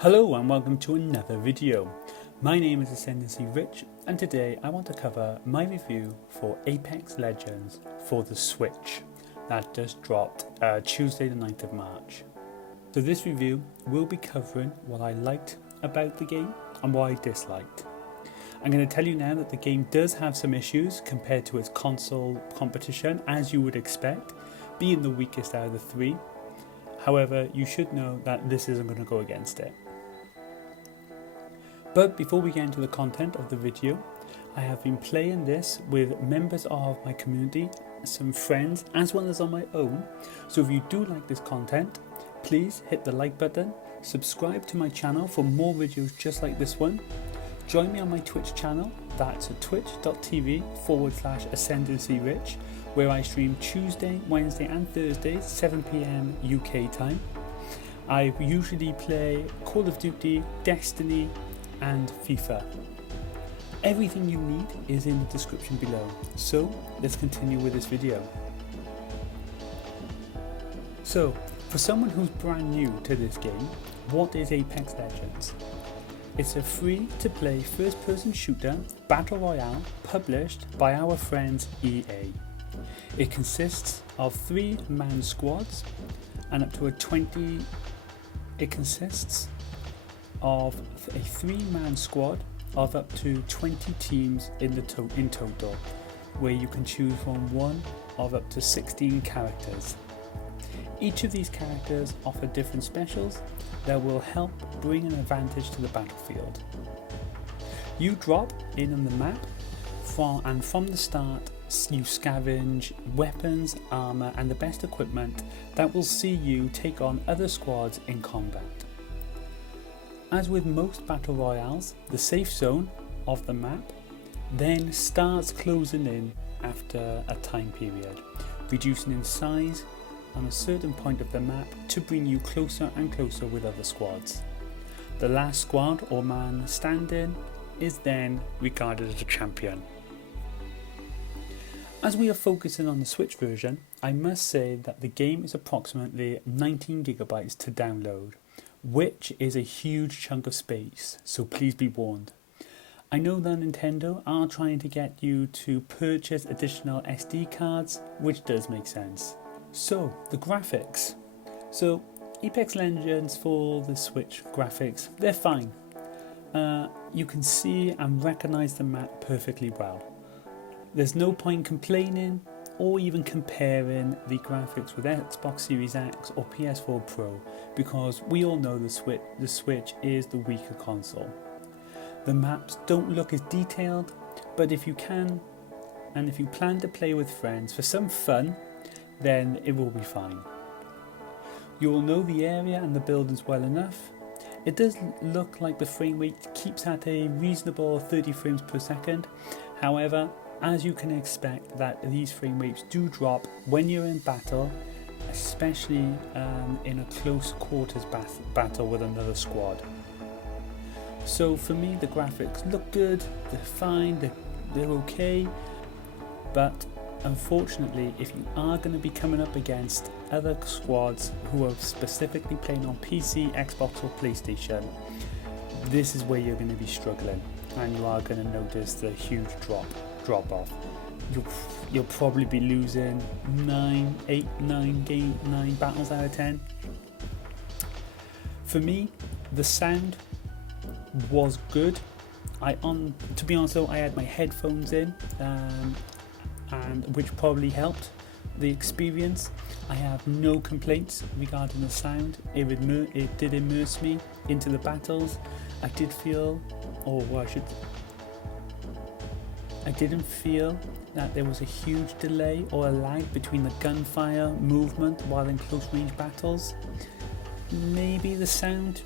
Hello and welcome to another video. My name is NintendoSwitch and today I want to cover my review for Apex Legends for the Switch that just dropped Tuesday the 9th of March. So this review will be covering what I liked about the game and what I disliked. I'm going to tell you now that the game does have some issues compared to its console competition, as you would expect, being the weakest out of the three. However, you should know that this isn't going to go against it. But before we get into the content of the video, I have been playing this with members of my community, some friends, as well as on my own. So if you do like this content, please hit the like button, subscribe to my channel for more videos just like this one. Join me on my Twitch channel, that's twitch.tv/AscendancyRich, where I stream Tuesday, Wednesday and Thursdays, 7 PM UK time. I usually play Call of Duty, Destiny and FIFA. Everything you need is in the description below, so let's continue with this video. So, for someone who's brand new to this game, what is Apex Legends? It's a free-to-play first-person shooter battle royale published by our friends EA. It consists of 3-man squads and up to a 20. It consists of a 3-man squad of up to 20 teams in total, where you can choose from one of up to 16 characters. Each of these characters offer different specials that will help bring an advantage to the battlefield. You drop in on the map and from the start you scavenge weapons, armor and the best equipment that will see you take on other squads in combat. As with most battle royales, the safe zone of the map then starts closing in after a time period, reducing in size on a certain point of the map to bring you closer and closer with other squads. The last squad or man standing is then regarded as a champion. As we are focusing on the Switch version, I must say that the game is approximately 19 gigabytes to download, which is a huge chunk of space, so please be warned. I know that Nintendo are trying to get you to purchase additional SD cards, which does make sense. So, the graphics. So, Apex Legends for the Switch graphics, they're fine. You can see and recognise the map perfectly well. There's no point complaining or even comparing the graphics with Xbox Series X or PS4 Pro, because we all know the Switch is the weaker console. The maps don't look as detailed, but if you can, and if you plan to play with friends for some fun, then it will be fine. You will know the area and the buildings well enough. It does look like the frame rate keeps at a reasonable 30 frames per second. However, as you can expect, that these frame rates do drop when you're in battle, especially in a close quarters battle with another squad. So for me, the graphics look good, they're fine, they're okay, but unfortunately, if you are going to be coming up against other squads who are specifically playing on PC, Xbox or PlayStation, this is where you're going to be struggling, and you are going to notice the huge drop off. You'll probably be losing 9 battles out of 10. For me, the sound was good. To be honest though, I had my headphones in, and which probably helped the experience. I have no complaints regarding the sound. It did immerse me into the battles. I didn't feel that there was a huge delay or a lag between the gunfire movement while in close range battles. Maybe the sound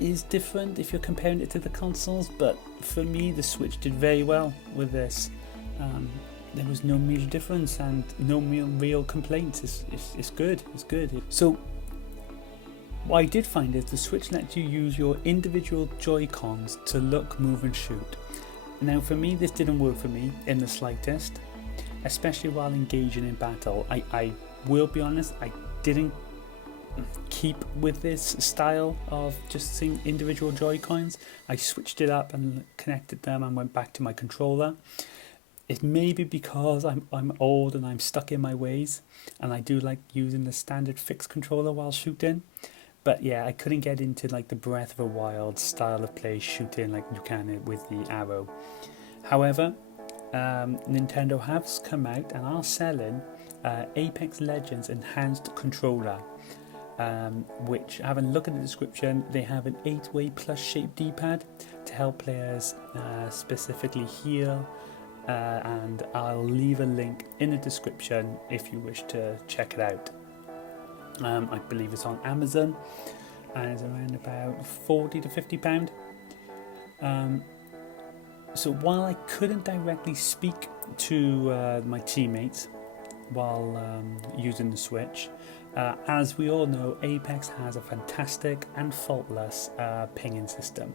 is different if you're comparing it to the consoles, but for me the Switch did very well with this. There was no major difference and no real complaints. It's good. So what I did find is the Switch lets you use your individual Joy-Cons to look, move and shoot. Now for me, this didn't work for me in the slightest, especially while engaging in battle. I will be honest, I didn't keep with this style of just seeing individual Joy-Cons. I switched it up and connected them and went back to my controller. It may be because I'm old and I'm stuck in my ways, and I do like using the standard fixed controller while shooting. But yeah, I couldn't get into like the Breath of the Wild style of play shooting like you can with the arrow. However, Nintendo has come out and are selling Apex Legends Enhanced Controller, which, having a look at the description, they have an 8-way plus shaped D-pad to help players specifically heal, and I'll leave a link in the description if you wish to check it out. I believe it's on Amazon and it's around about £40 to £50. So while I couldn't directly speak to my teammates while using the Switch, as we all know, Apex has a fantastic and faultless pinging system,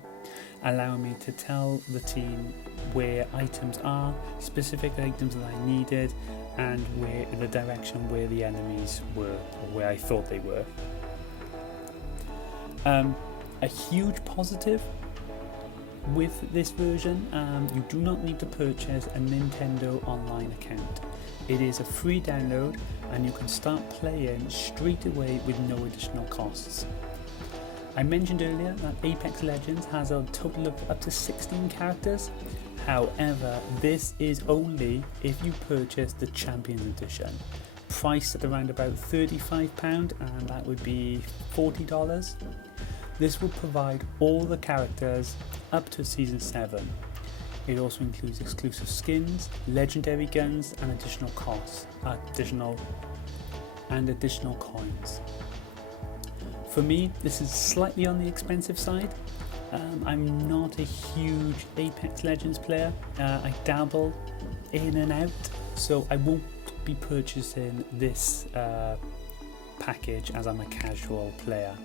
allowing me to tell the team where items are, specific items that I needed, and where the direction where the enemies were, or where I thought they were. A huge positive with this version, you do not need to purchase a Nintendo Online account. It is a free download and you can start playing straight away with no additional costs. I mentioned earlier that Apex Legends has a total of up to 16 characters. However, this is only if you purchase the Champions Edition, priced at around about £35, and that would be $40. This will provide all the characters up to Season 7. It also includes exclusive skins, legendary guns, and additional coins. For me, this is slightly on the expensive side. I'm not a huge Apex Legends player. I dabble in and out, so I won't be purchasing this package as I'm a casual player.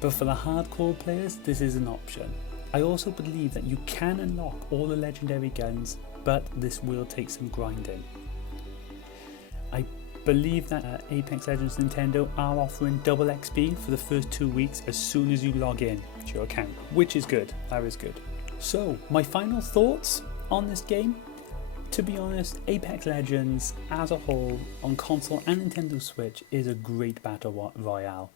But for the hardcore players, this is an option. I also believe that you can unlock all the legendary guns, but this will take some grinding. I believe that Apex Legends Nintendo are offering double XP for the first 2 weeks as soon as you log in to your account, which is good. That is good. So, my final thoughts on this game. To be honest, Apex Legends as a whole on console and Nintendo Switch is a great battle royale.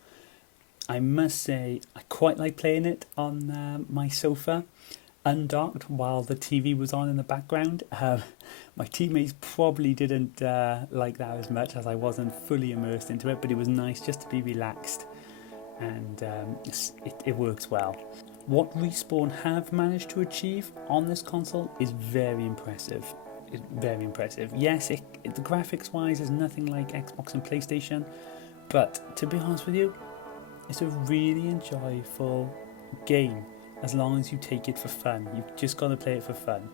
I must say I quite like playing it on my sofa, undocked, while the TV was on in the background. My teammates probably didn't like that as much, as I wasn't fully immersed into it, but it was nice just to be relaxed, and it works well. What Respawn have managed to achieve on this console is very impressive. Very impressive. Yes, the graphics wise is nothing like Xbox and PlayStation, but to be honest with you, it's a really enjoyable game as long as you take it for fun. You've just got to play it for fun.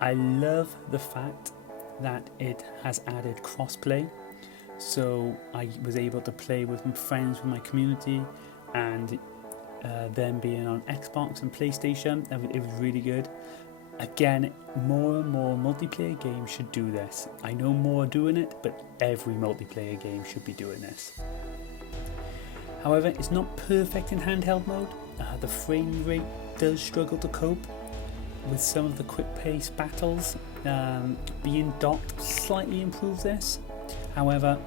I love the fact that it has added crossplay, so I was able to play with my friends from my community, and them being on Xbox and PlayStation, it was really good. Again, more and more multiplayer games should do this. I know more are doing it, but every multiplayer game should be doing this. However, it's not perfect in handheld mode. The frame rate does struggle to cope with some of the quick pace battles. Being docked slightly improves this. However,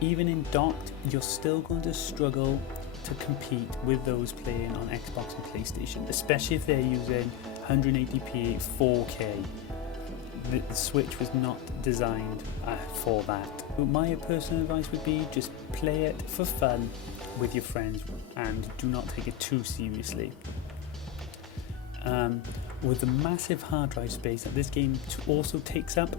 even in docked, you're still going to struggle to compete with those playing on Xbox and PlayStation, especially if they're using 180p 4K. The Switch was not designed for that. My personal advice would be just play it for fun with your friends and do not take it too seriously. With the massive hard drive space that this game also takes up,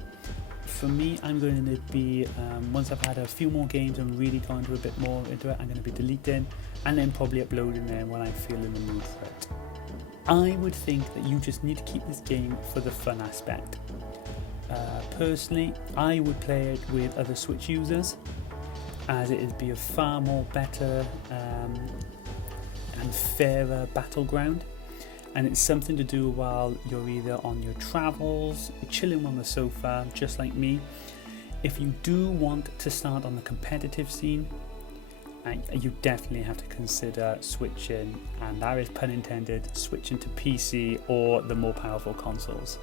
for me, I'm going to be, once I've had a few more games and really gone into a bit more into it, I'm going to be deleting and then probably uploading them when I feel in the mood for it. I would think that you just need to keep this game for the fun aspect. Personally, I would play it with other Switch users, as it would be a far more better and fairer battleground, and it's something to do while you're either on your travels, chilling on the sofa, just like me. If you do want to start on the competitive scene, you definitely have to consider switching, and that is pun intended, switching to PC or the more powerful consoles.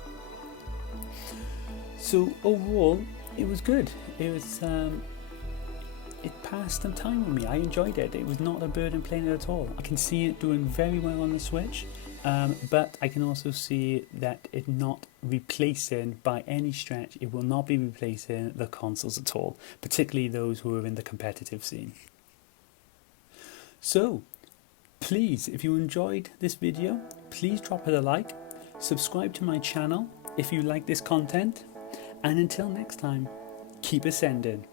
So overall, it was good. It passed some time with me. I enjoyed it. It was not a burden playing it at all. I can see it doing very well on the Switch, but I can also see that it not replacing by any stretch. It will not be replacing the consoles at all, particularly those who are in the competitive scene. So, please, if you enjoyed this video, please drop it a like, subscribe to my channel if you like this content, and until next time, keep ascending.